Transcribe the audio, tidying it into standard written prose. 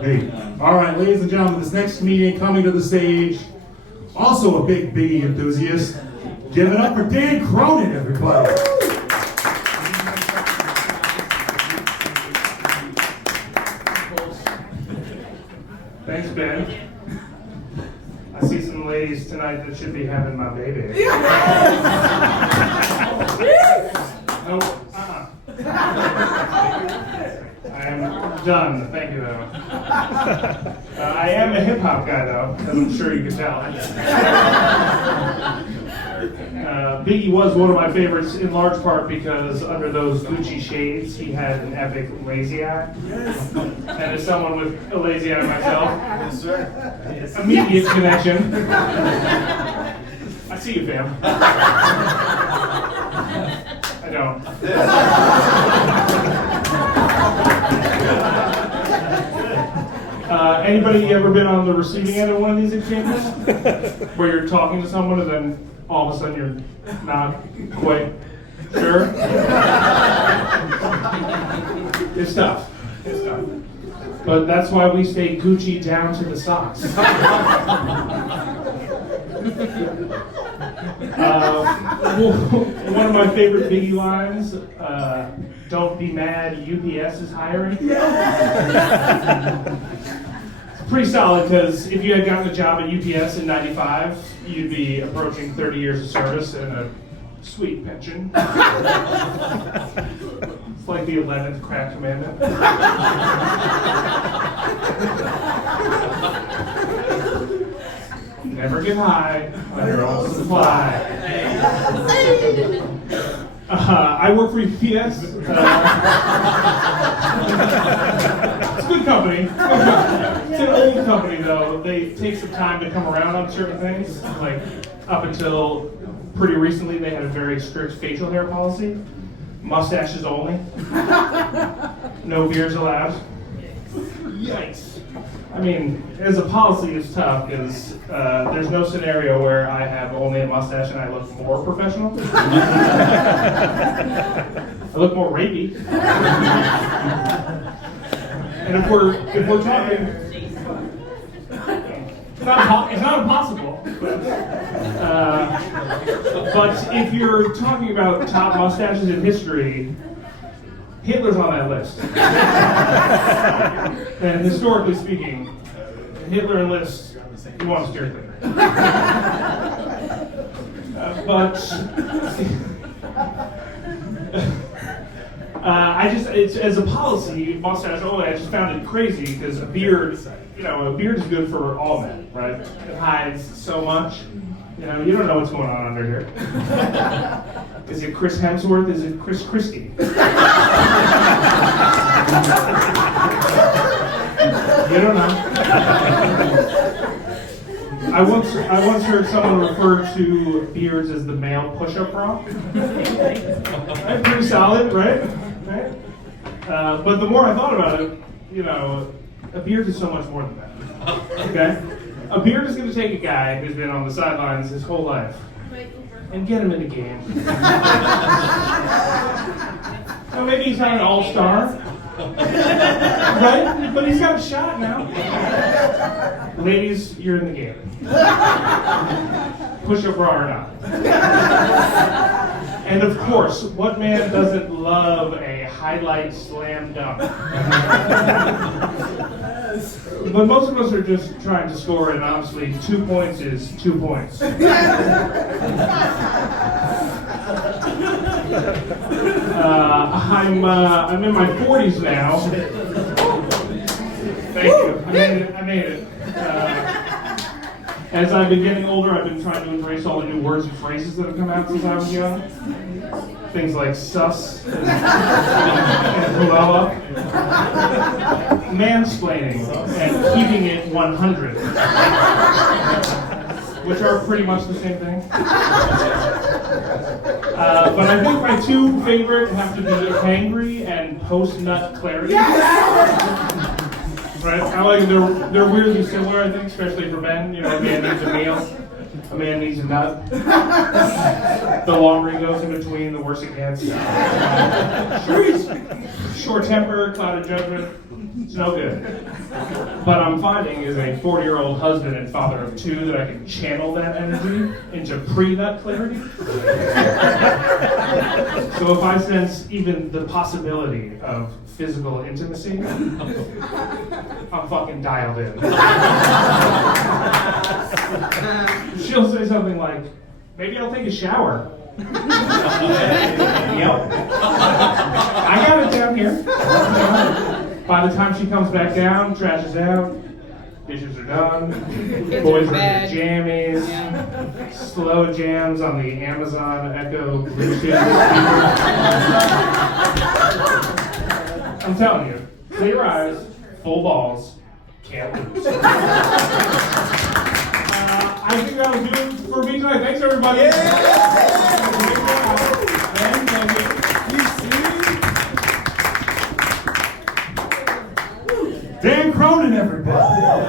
Hey. All right, ladies and gentlemen, this next comedian coming to the stage, also a big Biggie enthusiast. Give it up for Dan Cronin, everybody. Thanks, Ben. I see some ladies tonight that should be having my baby. Nope. I am done. Thank you, though. I am a hip hop guy, though, as I'm sure you can tell. Biggie was one of my favorites in large part because under those Gucci shades, he had an epic lazy eye. Yes. And as someone with a lazy eye myself, yes, sir. Immediate connection. I see you, fam. I don't. Anybody ever been on the receiving end of one of these exchanges? Where you're talking to someone and then all of a sudden you're not quite sure? It's tough. It's tough. But that's why we stay Gucci down to the socks. One of my favorite Biggie lines, don't be mad, UPS is hiring. It's pretty solid because if you had gotten a job at UPS in '95, you'd be approaching 30 years of service and a sweet pension. It's like the 11th crack commandment. Never get high on your own supply. I work for UPS. It's a good company. It's an old company, though. They take some time to come around on certain things. Like, up until pretty recently, they had a very strict facial hair policy. Mustaches only. No beards allowed. Yikes. I mean, as a policy, it's tough because there's no scenario where I have only a mustache and I look more professional. I look more rapey. And if we're talking, it's not impossible. But if you're talking about top mustaches in history, Hitler's on that list. And historically speaking, Hitler enlists, he wants to steer clear. It's as a policy, mustache only, I just found it crazy because a beard is good for all men, right? It hides so much. You don't know what's going on under here. Is it Chris Hemsworth? Is it Chris Christie? You don't know. I once heard someone refer to beards as the male push-up bra. Pretty solid, right? But the more I thought about it, a beard is so much more than that. Okay? A beard is going to take a guy who's been on the sidelines his whole life and get him in the game. Now, maybe he's not an all-star, right? But he's got a shot now. Ladies, you're in the game. Push-up bra or not. And of course, what man doesn't love a highlight slam dunk? But most of us are just trying to score, and honestly, 2 points is 2 points. I'm in my 40s now. Thank you. I made it. As I've been getting older, I've been trying to embrace all the new words and phrases that have come out since I was young. Things like sus and blow mansplaining and keeping it 100, which are pretty much the same thing. But I think my two favorite have to be hangry and post-nut clarity. Right? I like they're weirdly similar, I think, especially for men. A man needs a meal, a man needs a nut. The longer he goes in between, the worse it gets. Short temper, clouded judgment, it's no good. But I'm finding is a 40-year-old husband and father of 2 that I can channel that energy into pre-nut clarity. So if I sense even the possibility of physical intimacy, I'm fucking dialed in. She'll say something like, maybe I'll take a shower. Yep. I got it down here. By the time she comes back down, trash is out, dishes are done, boys are in their jammies, slow jams on the Amazon Echo Bluetooth. I'm telling you, clear eyes, full balls, can't lose. I think that was good for me tonight. Thanks, everybody. Dan Cronin, everybody.